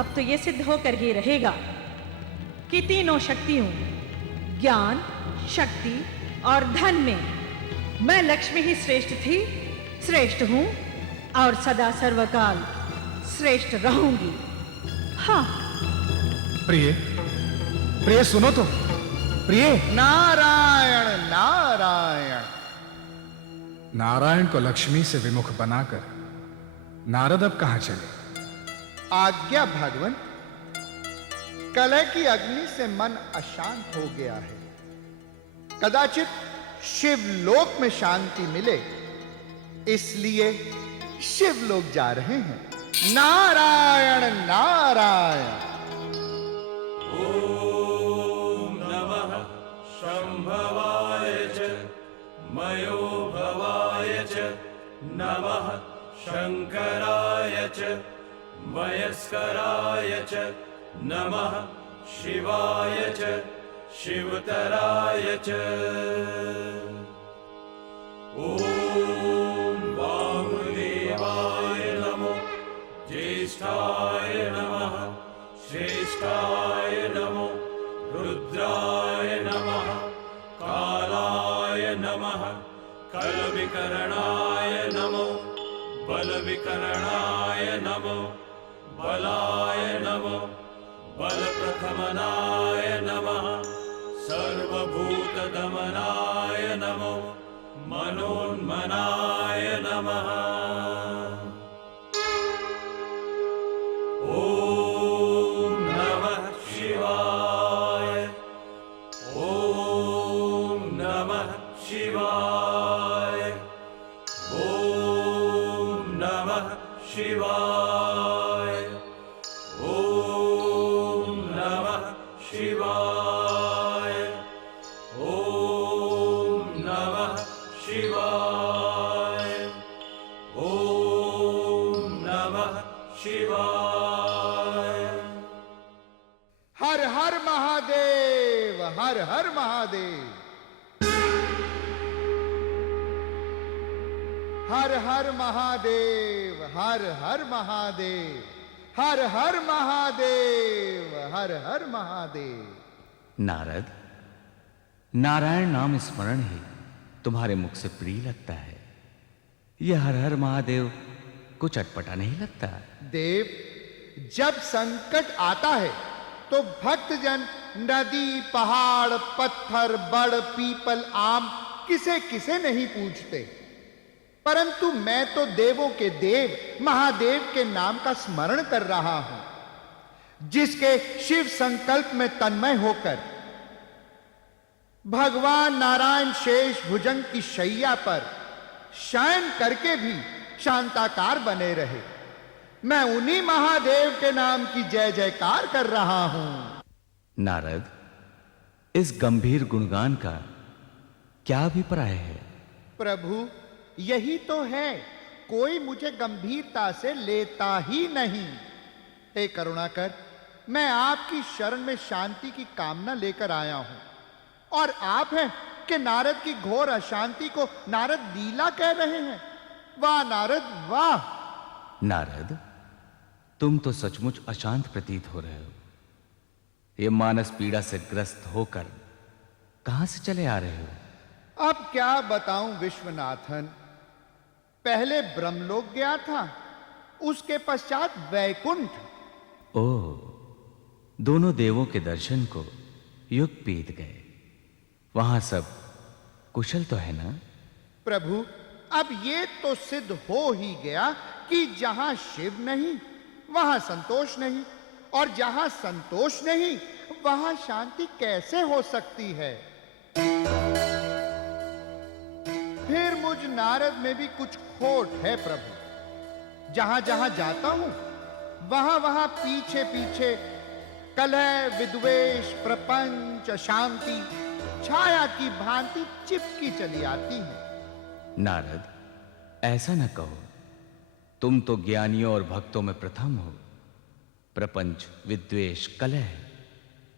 अब तो ये सिद्ध होकर ही रहेगा कि तीनों शक्तियों ज्ञान, शक्ति और धन में मैं लक्ष्मी ही श्रेष्ठ थी, श्रेष्ठ हूं और सदा सर्वकाल श्रेष्ठ रहूंगी। हाँ। प्रिय, प्रिय सुनो तो, प्रिय। नारायण नारायण। नारायण को लक्ष्मी से विमुख बनाकर नारद अब कहां चले? आज्ञा भगवन। कलह की अग्नि से मन अशांत हो गया है। कदाचित शिवलोक में शांति मिले, इसलिए शिवलोक जा रहे हैं। नारायण नारायण। ओम नमः शंभवाय च मयो भवाय च नमः शंकराय च मयस्कराय च नमः शिवाय च शिवतराय च। ओम वामदेवाय नमो ज्येष्ठाय नमः श्रेष्ठाय नमो रुद्राय नमः कालाय नमः कलविकरणाय नमो बलविकरणाय नमो बलाय नमो बलप्रथमनाय नमः सर्वभूतदमनाय नमो मनोन्मनाय नमः। ओम नमः शिवाय। ओम नमः शिवाय। ओम नमः शिवाय। ओम नमः शिवाय। ओम नमः शिवाय। ओम नमः शिवाय। हर हर महादेव, हर हर महादेव। हर हर महादेव, हर हर महादेव, हर हर महादेव, हर हर महादेव। नारद, नारायण नाम स्मरण ही तुम्हारे मुख से प्रिय लगता है। यह हर हर महादेव कुछ अटपटा नहीं लगता। देव, जब संकट आता है तो भक्तजन नदी, पहाड़, पत्थर, बड़, पीपल, आम किसे किसे नहीं पूछते, परंतु मैं तो देवों के देव महादेव के नाम का स्मरण कर रहा हूं, जिसके शिव संकल्प में तन्मय होकर भगवान नारायण शेष भुजंग की शैया पर शयन करके भी शांताकार बने रहे। मैं उन्हीं महादेव के नाम की जय जयकार कर रहा हूं। नारद, इस गंभीर गुणगान का क्या अभिप्राय है? प्रभु, यही तो है, कोई मुझे गंभीरता से लेता ही नहीं। हे करुणाकर, मैं आपकी शरण में शांति की कामना लेकर आया हूं, और आप हैं कि नारद की घोर अशांति को नारद लीला कह रहे हैं। वाह नारद, वाह। नारद, तुम तो सचमुच अशांत प्रतीत हो रहे हो। ये मानस पीड़ा से ग्रस्त होकर कहां से चले आ रहे हो? अब क्या बताऊं विश्वनाथन, पहले ब्रह्मलोक गया था, उसके पश्चात वैकुंठ। ओ, दोनों देवों के दर्शन को युग बीत गए। वहां सब कुशल तो है ना? प्रभु, अब ये तो सिद्ध हो ही गया कि जहां शिव नहीं वहां संतोष नहीं, और जहां संतोष नहीं वहां शांति कैसे हो सकती है? फिर मुझ नारद में भी कुछ खोट है प्रभु। जहां जहां जाता हूं वहां वहां पीछे पीछे कलह, विद्वेष, प्रपंच, अशांति छाया की भांति चिपकी चली आती है। नारद, ऐसा न कहो। तुम तो ज्ञानियों और भक्तों में प्रथम हो। प्रपंच, विद्वेष, कलह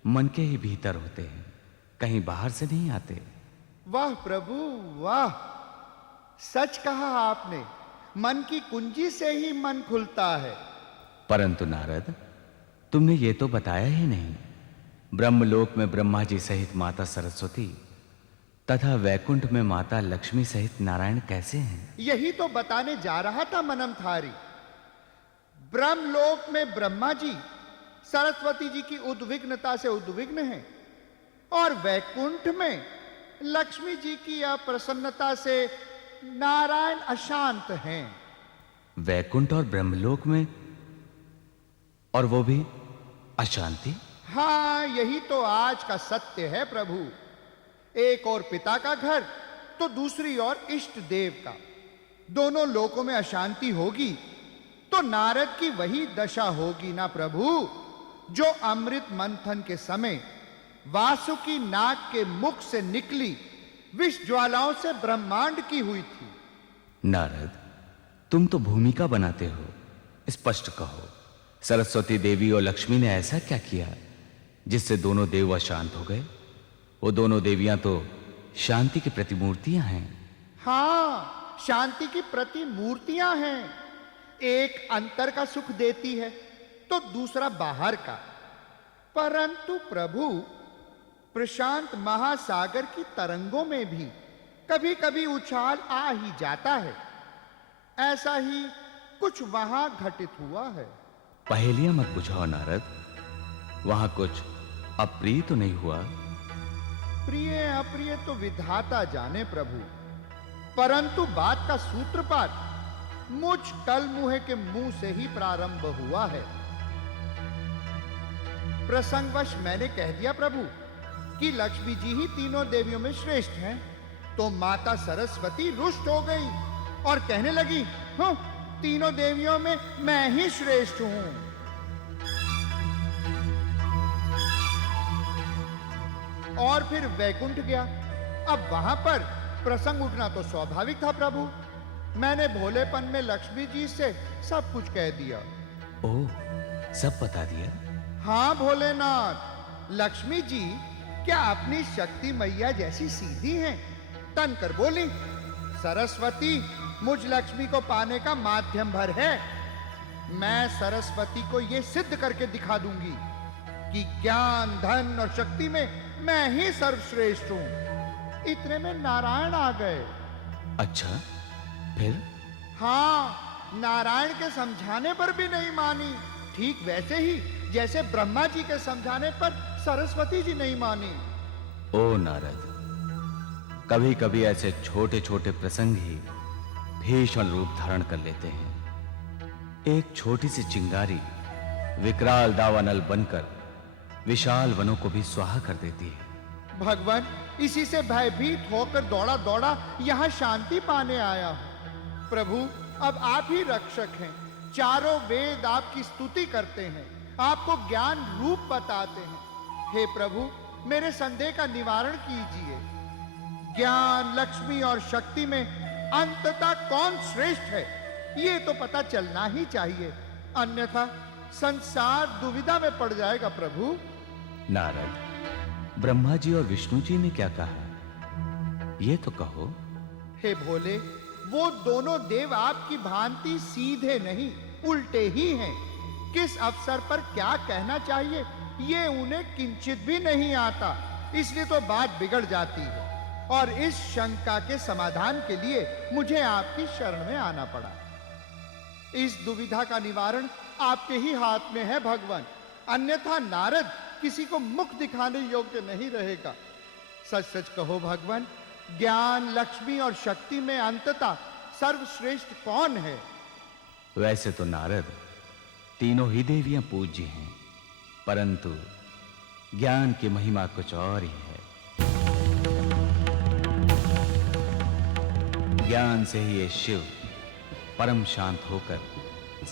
मन के ही भीतर होते हैं, कहीं बाहर से नहीं आते। वाह प्रभु वाह, सच कहा आपने। मन की कुंजी से ही मन खुलता है। परंतु नारद, तुमने ये तो बताया ही नहीं, ब्रह्मलोक में ब्रह्मा जी सहित माता सरस्वती तथा वैकुंठ में माता लक्ष्मी सहित नारायण कैसे हैं? यही तो बताने जा रहा था मनमथारी। ब्रह्मलोक में ब्रह्मा जी सरस्वती जी की उद्विग्नता से उद्विग्न हैं और वैकुंठ में लक्ष्मी जी की अप्रसन्नता से नारायण अशांत हैं। वैकुंठ और ब्रह्मलोक में, और वो भी अशांति? हाँ, यही तो आज का सत्य है प्रभु। एक और पिता का घर तो दूसरी ओर इष्ट देव का, दोनों लोकों में अशांति होगी तो नारद की वही दशा होगी ना प्रभु, जो अमृत मंथन के समय वासुकी नाग के मुख से निकली विष ज्वालाओं से ब्रह्मांड की हुई थी। नारद, तुम तो भूमिका बनाते हो, स्पष्ट कहो, सरस्वती देवी और लक्ष्मी ने ऐसा क्या किया जिससे दोनों देव अशांत हो गए? वो दोनों देवियां तो शांति की प्रतिमूर्तियां हैं। हाँ, शांति की प्रतिमूर्तियां हैं। एक अंतर का सुख देती है तो दूसरा बाहर का। परंतु प्रभु, प्रशांत महासागर की तरंगों में भी कभी कभी उछाल आ ही जाता है। ऐसा ही कुछ वहां घटित हुआ है। पहेलियां मत बुझाओ नारद, वहां कुछ अप्रिय तो नहीं हुआ? प्रिय अप्रिय तो विधाता जाने प्रभु, परंतु बात का सूत्रपात मुझ कल मुहे के मुंह से ही प्रारंभ हुआ है। प्रसंगवश मैंने कह दिया प्रभु कि लक्ष्मी जी ही तीनों देवियों में श्रेष्ठ हैं, तो माता सरस्वती रुष्ट हो गई और कहने लगी, हाँ, तीनों देवियों में मैं ही श्रेष्ठ हूं। और फिर वैकुंठ गया। अब वहां पर प्रसंग उठना तो स्वाभाविक था प्रभु। मैंने भोलेपन में लक्ष्मी जी से सब कुछ कह दिया। ओह, सब बता दिया? हाँ भोलेनाथ, लक्ष्मी जी क्या अपनी शक्ति मैया जैसी सीधी हैं? तन कर बोली, सरस्वती मुझ लक्ष्मी को पाने का माध्यम भर है। मैं सरस्वती को यह सिद्ध करके दिखा दूंगी कि ज्ञान, धन और शक्ति में मैं ही सर्वश्रेष्ठ हूं। इतने में नारायण आ गए। अच्छा, फिर? हाँ, नारायण के समझाने पर भी नहीं मानी, ठीक वैसे ही जैसे ब्रह्मा जी के समझाने पर सरस्वती जी नहीं मानी। ओ नारद, कभी कभी ऐसे छोटे छोटे प्रसंग ही भीषण रूप धारण कर लेते हैं। एक छोटी सी चिंगारी विकराल दावानल बनकर विशाल वनों को भी स्वाहा कर देती है। भगवान, इसी से भयभीत होकर दौड़ा दौड़ा यहां शांति पाने आया हूं। प्रभु, अब आप ही रक्षक हैं। चारों वेद आपकी स्तुति करते हैं, आपको ज्ञान रूप बताते हैं। हे प्रभु, मेरे संदेह का निवारण कीजिए। ज्ञान, लक्ष्मी और शक्ति में अंततः कौन श्रेष्ठ है, ये तो पता चलना ही चाहिए, अन्यथा संसार दुविधा में पड़ जाएगा प्रभु। नारद, ब्रह्मा जी और विष्णु जी ने क्या कहा, ये तो कहो। हे भोले, वो दोनों देव आपकी भांति सीधे नहीं, उल्टे ही हैं। किस अवसर पर क्या कहना चाहिए ये उन्हें किंचित भी नहीं आता, इसलिए तो बात बिगड़ जाती है। और इस शंका के समाधान के लिए मुझे आपकी शरण में आना पड़ा। इस दुविधा का निवारण आपके ही हाथ में है भगवान, अन्यथा नारद किसी को मुख दिखाने योग्य नहीं रहेगा। सच सच कहो भगवान, ज्ञान, लक्ष्मी और शक्ति में अंततः सर्वश्रेष्ठ कौन है? वैसे तो नारद तीनों ही देवियां पूज्य हैं, परंतु ज्ञान की महिमा कुछ और ही है। ज्ञान से ही ये शिव परम शांत होकर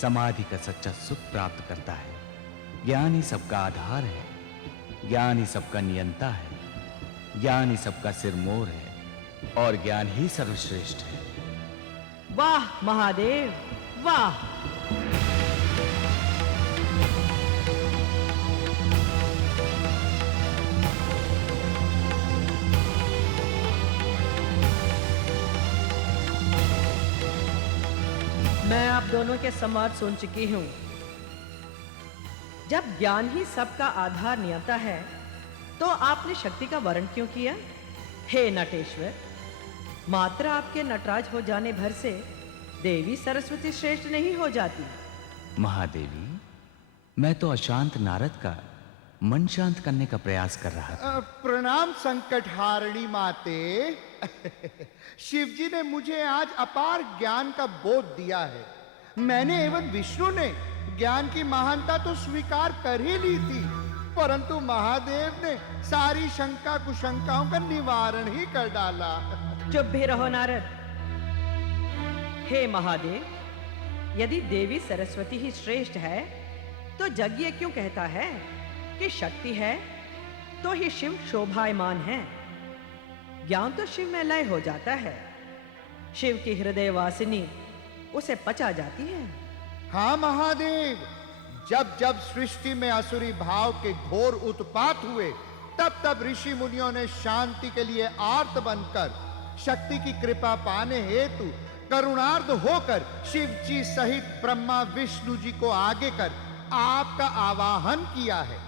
समाधि का सच्चा सुख प्राप्त करता है। ज्ञान ही सबका आधार है, ज्ञान ही सबका नियंता है, ज्ञान ही सबका सिरमोर है और ज्ञान ही सर्वश्रेष्ठ है। वाह महादेव, वाह! मैं आप दोनों के संवाद सुन चुकी हूं। जब ज्ञान ही सबका आधार नियता है, तो आपने शक्ति का वर्ण क्यों किया? हे नटेश्वर, मात्र आपके नटराज हो जाने भर से देवी सरस्वती श्रेष्ठ नहीं हो जाती। महादेवी, मैं तो अशांत नारद का मन शांत करने का प्रयास कर रहा था। प्रणाम संकट हारिणी माते। शिव जी ने मुझे आज अपार ज्ञान का बोध दिया है। मैंने एवं विष्णु ने ज्ञान की महानता तो स्वीकार कर ही ली थी, परंतु महादेव ने सारी शंका कुशंकाओं का निवारण ही कर डाला। चुप भी रहो नारद। हे महादेव, यदि देवी सरस्वती ही श्रेष्ठ है, तो जग ये क्यों कहता है कि शक्ति है तो ही शिव शोभायमान है? ज्ञान तो शिव में लय हो जाता है, शिव की हृदय वासिनी उसे पचा जाती है। हाँ महादेव, जब जब सृष्टि में असुरी भाव के घोर उत्पात हुए, तब तब ऋषि मुनियों ने शांति के लिए आर्त बनकर शक्ति की कृपा पाने हेतु करुणार्ध होकर शिव जी सहित ब्रह्मा विष्णु जी को आगे कर आपका आवाहन किया है।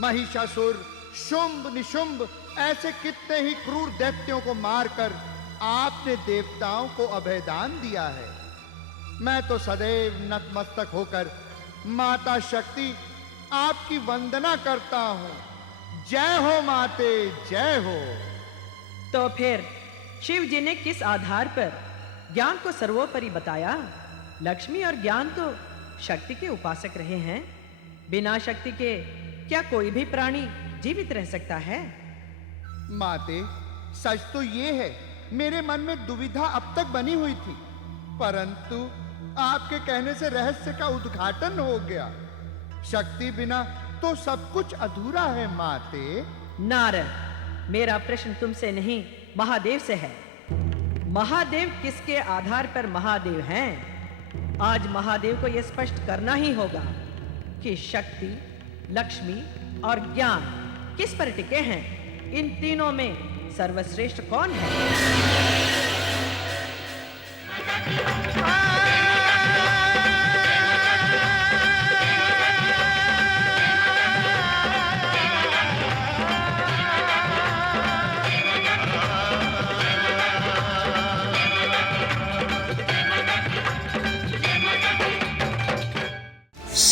महिषासुर, शुंभ, निशुंभ ऐसे कितने ही क्रूर दैत्यों को मारकर आपने देवताओं को अभयदान दिया है। मैं तो सदैव नतमस्तक होकर माता शक्ति आपकी वंदना करता हूं। जय हो माते, जय हो। तो फिर शिव जी ने किस आधार पर ज्ञान को सर्वोपरि बताया? लक्ष्मी और ज्ञान तो शक्ति के उपासक रहे हैं। बिना शक्ति के क्या कोई भी प्राणी जीवित रह सकता है? माते, सच तो ये है, मेरे मन में दुविधा अब तक बनी हुई थी, परंतु आपके कहने से रहस्य का उद्घाटन हो गया। शक्ति बिना तो सब कुछ अधूरा है माते। नारद, मेरा प्रश्न तुमसे नहीं, महादेव से है। महादेव किसके आधार पर महादेव हैं? आज महादेव को यह स्पष्ट करना ही होगा कि शक्ति, लक्ष्मी और ज्ञान किस पर टिके हैं। इन तीनों में सर्वश्रेष्ठ कौन है?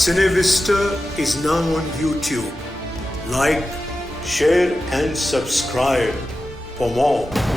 Cinevista is now on YouTube. Like, share and subscribe for more.